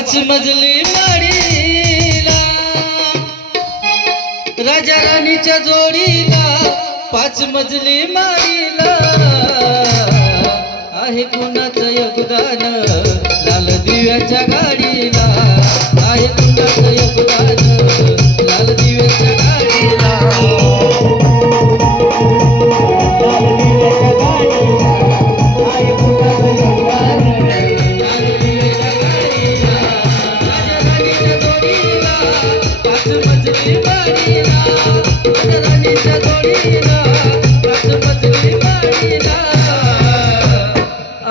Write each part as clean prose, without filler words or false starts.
पाच मजली माडीला राजा राणीच्या जोडीला पाच मजली माडीला आहे कुणाचं योगदान लाल दिव्याच्या गाडीला आहे कुणाचं योगदान लाल दिव्याच्या गाडीला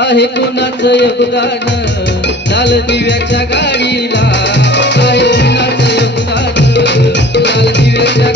आहे कुणाचं योगदान लाल दिव्याच्या गाडीला आहे कुणाचं योगदान लाल दिव्याच्या